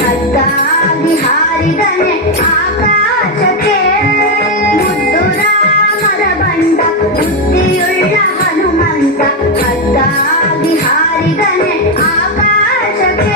ಹದ್ದಾಗಿ ಹಾರಿದನೆ ಆಕಾಶಕ್ಕೆ ಮುದ್ದು ರಾಮರ ಬಂಟ ಬುದ್ಧಿಯುಳ್ಳ ಹನುಮಂತ ಹದ್ದಾಗಿ ಹಾರಿದನೆ ಆಕಾಶಕ್ಕೆ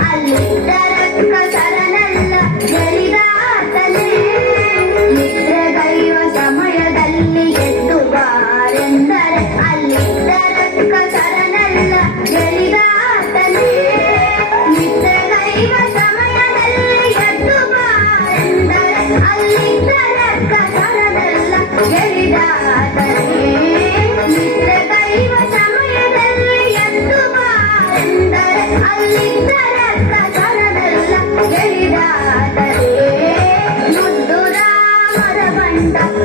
ಅಲ್ಲಿದ್ದರಕ್ಕ ಶರಣಲ್ಲ ಗೆಲಿದಾತನೇ ನಿದ್ರೆಗೈವ ಸಮಯದಲ್ಲಿ ಎದ್ದು ಬಾರೆಂದರೆ ಅಲ್ಲಿದ್ದರಕ್ಕ ಶರಣಲ್ಲ ಗೆಲಿದಾತನೇ ನಿದ್ರೆಗೈವ ಸಮಯದಲ್ಲಿ ಎದ್ದು ಬಾರೆಂದರೆ ಅಲ್ಲಿದ್ದರಕ್ಕ ಶರಣಲ್ಲ ಗೆಲಿದಾತನೇ ನಿದ್ರೆಗೈವ ಸಮಯದಲ್ಲಿ ಎದ್ದು ಬಾರೆಂದರೆ ಅಲ್ಲಿದ್ದ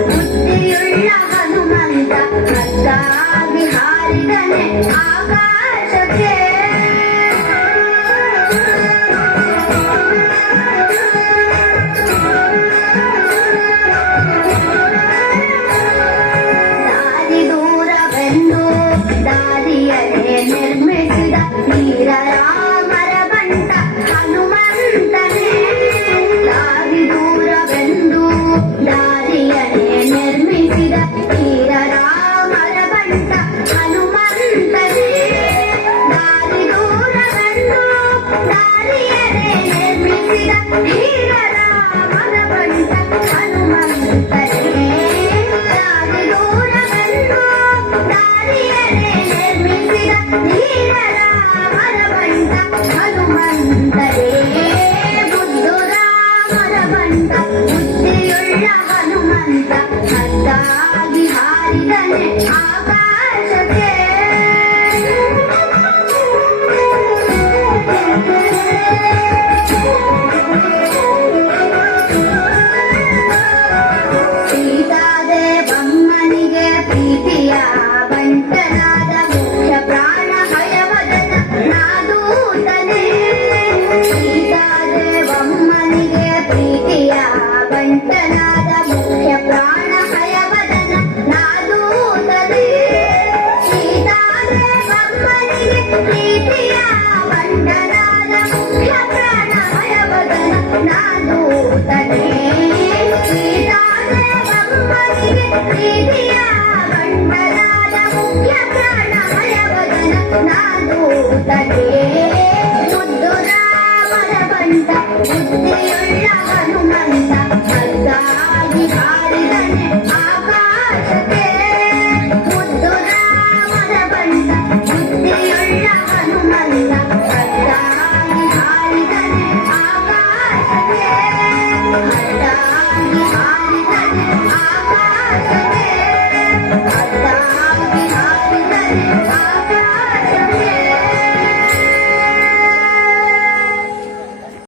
ಬುದ್ಧಿಯುಳ್ಳ ಹನುಮಂತ ಹದ್ದಾಗಿ ಹಾರಿದನೆ ಆಕಾಶಕ್ಕೆ ದಾರಿ ದೂರವೆಂದು ದಾರಿಯನ್ನೇ ನಿರ್ಮಿಸಿದ ವೀರ ರಾಮರ ಬಂಟ ಹನುಮಂತನೇ ದಾರಿ ದೂರವೆಂದು ದಾರಿಯನ್ನೇ ನಿರ್ಮಿಸಿದ ವೀರ ರಾಮರ ಬಂಟ ಹನುಮಂತನೇ ದಾರಿ ದೂರವೆಂದು ದಾರಿಯನ್ನೇ ನಿರ್ಮಿಸಿದ ವೀರ